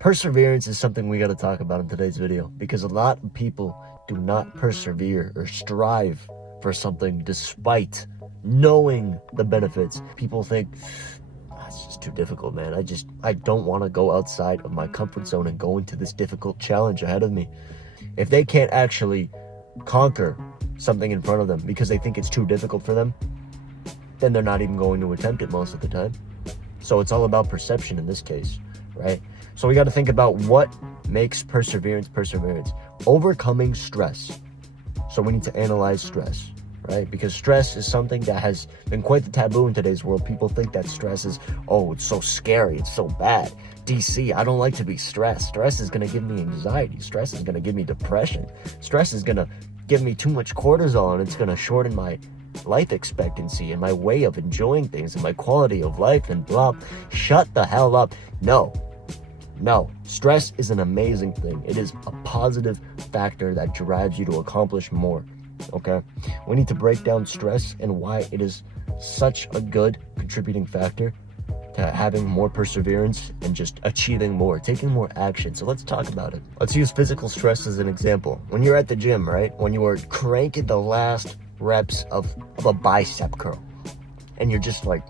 Perseverance is something we got to talk about in today's video, because a lot of people do not persevere or strive for something despite knowing the benefits. People think, it's just too difficult, man. I don't want to go outside of my comfort zone and go into this difficult challenge ahead of me. If they can't actually conquer something in front of them because they think it's too difficult for them, then they're not even going to attempt it most of the time. So it's all about perception in this case, right? So we got to think about what makes perseverance. Overcoming stress. So we need to analyze stress, right? Because stress is something that has been quite the taboo in today's world. People think that stress is, oh, it's so scary, it's so bad. DC, I don't like to be stressed. Stress is going to give me anxiety. Stress is going to give me depression. Stress is going to give me too much cortisol, and it's going to shorten my life expectancy and my way of enjoying things and my quality of life and blah. Shut the hell up. No, stress is an amazing thing. It is a positive factor that drives you to accomplish more, okay? We need to break down stress and why it is such a good contributing factor to having more perseverance and just achieving more, taking more action. So let's talk about it. Let's use physical stress as an example. When you're at the gym, right? When you are cranking the last reps of a bicep curl, and you're just like,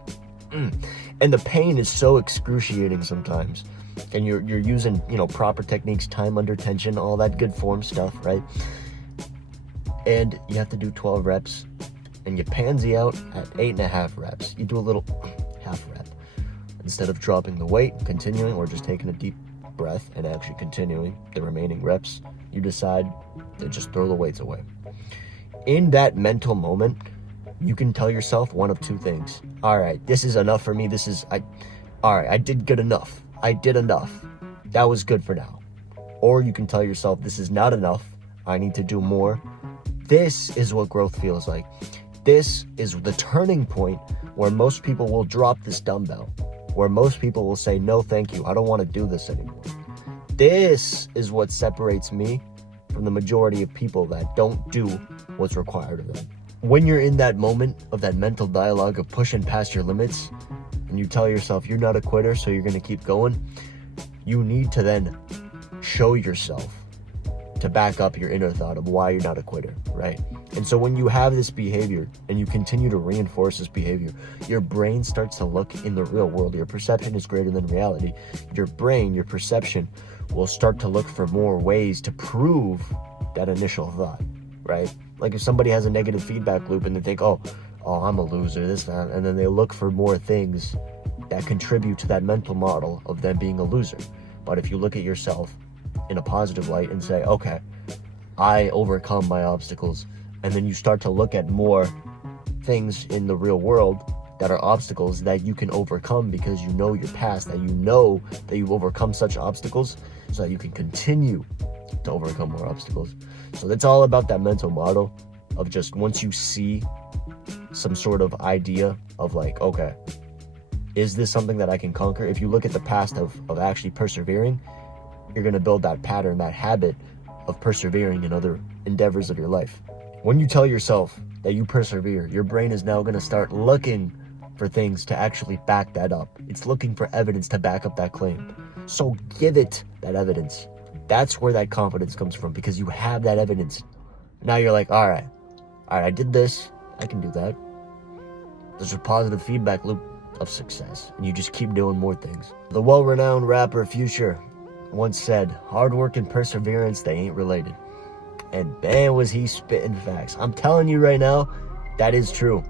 and the pain is so excruciating sometimes. And you're using, proper techniques, time under tension, all that good form stuff, right? And you have to do 12 reps, and you pansy out at 8.5 reps. You do a little half rep. Instead of dropping the weight, continuing, or just taking a deep breath and actually continuing the remaining reps, you decide to just throw the weights away. In that mental moment, you can tell yourself one of two things. All right, this is enough for me. I did good enough. I did enough. That was good for now. Or you can tell yourself, this is not enough. I need to do more. This is what growth feels like. This is the turning point where most people will drop this dumbbell, where most people will say, no, thank you. I don't want to do this anymore. This is what separates me from the majority of people that don't do what's required of them. When you're in that moment of that mental dialogue of pushing past your limits, and you tell yourself you're not a quitter, so you're going to keep going, you need to then show yourself to back up your inner thought of why you're not a quitter, right? And so when you have this behavior and you continue to reinforce this behavior, your brain starts to look in the real world. Your perception is greater than reality. Your brain, your perception will start to look for more ways to prove that initial thought, right? Like if somebody has a negative feedback loop and they think, oh, I'm a loser, this, that, and then they look for more things that contribute to that mental model of them being a loser. But if you look at yourself in a positive light and say, okay, I overcome my obstacles, and then you start to look at more things in the real world that are obstacles that you can overcome because you know your past, that you know that you've overcome such obstacles so that you can continue to overcome more obstacles. So that's all about that mental model of just once you see some sort of idea of like, okay, is this something that I can conquer? If you look at the past of actually persevering, you're going to build that pattern, that habit of persevering in other endeavors of your life. When you tell yourself that you persevere, your brain is now going to start looking for things to actually back that up. It's looking for evidence to back up that claim. So give it that evidence. That's where that confidence comes from, because you have that evidence. Now you're like, all right, I did this. I can do that. There's a positive feedback loop of success, and you just keep doing more things. The well-renowned rapper Future once said, hard work and perseverance, they ain't related. And man, was he spitting facts. I'm telling you right now, that is true.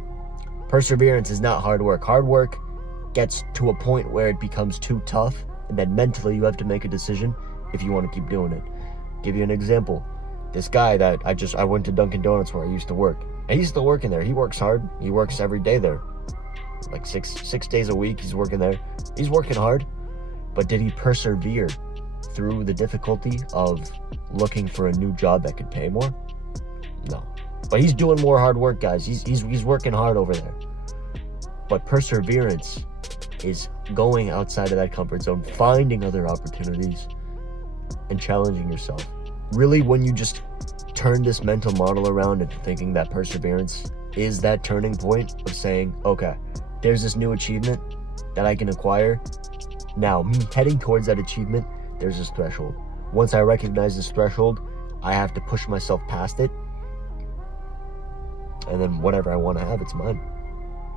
Perseverance is not hard work. Hard work gets to a point where it becomes too tough, and then mentally you have to make a decision if you want to keep doing it. Give you an example. This guy that I went to Dunkin' Donuts where I used to work. And he's still working there. He works hard. He works every day there. Like six days a week he's working there. He's working hard. But did he persevere through the difficulty of looking for a new job that could pay more? No. But he's doing more hard work, guys. He's working hard over there. But perseverance is going outside of that comfort zone, finding other opportunities, and challenging yourself. Really, when you just turn this mental model around and thinking that perseverance is that turning point of saying, okay, there's this new achievement that I can acquire. Now, me heading towards that achievement there's this threshold. Once I recognize this threshold, I have to push myself past it, and then whatever I want to have, it's mine.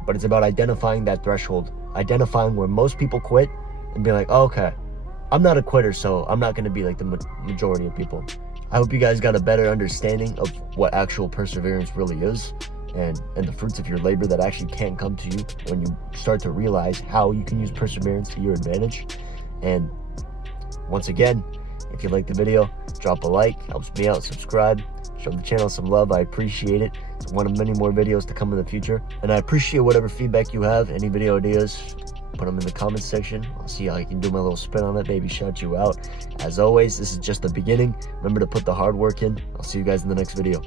But it's about identifying that threshold, identifying where most people quit, and being like, oh, okay, I'm not a quitter, so I'm not going to be like the majority of people. I hope you guys got a better understanding of what actual perseverance really is, and the fruits of your labor that actually can come to you when you start to realize how you can use perseverance to your advantage. And once again, if you like the video, drop a like, helps me out, subscribe, show the channel some love. I appreciate it. It's one of many more videos to come in the future, and I appreciate whatever feedback you have. Any video ideas, put them in the comments section. I'll see how I can do my little spin on it, maybe shout you out. As always, this is just the beginning. Remember to put the hard work in. I'll see you guys in the next video.